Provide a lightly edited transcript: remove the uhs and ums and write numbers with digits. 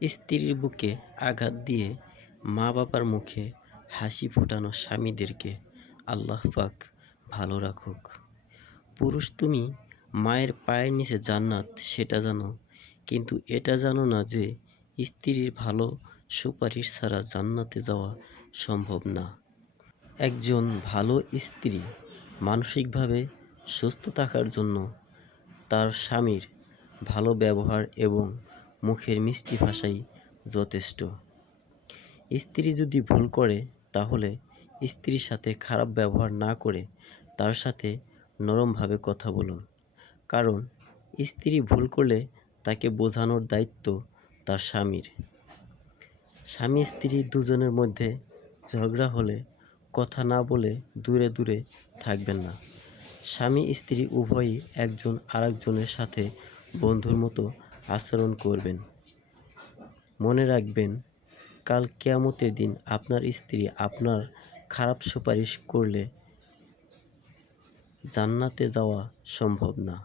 স্ত্রীর বুকে আঘাত দিয়ে মা বাবার মুখে হাসি ফোটানো স্বামীদেরকে আল্লাহ পাক ভালো রাখুক। পুরুষ, তুমি মায়ের পায়ের নিচে জান্নাত সেটা জানো, কিন্তু এটা জানো না যে স্ত্রীর ভালো সুপারিশ ছাড়া জান্নাতে যাওয়া সম্ভব না। একজন ভালো স্ত্রী মানসিকভাবে সুস্থ থাকার জন্য তার স্বামীর ভালো ব্যবহার এবং মুখের মিষ্টি ভাষাই যথেষ্ট। স্ত্রী যদি ভুল করে তাহলে স্ত্রীর সাথে খারাপ ব্যবহার না করে তার সাথে নরমভাবে কথা বলুন, কারণ স্ত্রী ভুল করলে তাকে বোঝানোর দায়িত্ব তার স্বামীর। স্বামী স্ত্রী দুজনের মধ্যে ঝগড়া হলে কথা না বলে দূরে দূরে থাকবেন না। স্বামী স্ত্রী উভয়ই একজন আরেকজনের সাথে বন্ধুর মতো আচরণ করবেন। মনে রাখবেন, কাল কিয়ামতের দিন আপনার স্ত্রী আপনার খারাপ সুপারিশ করলে জান্নাতে যাওয়া সম্ভব না।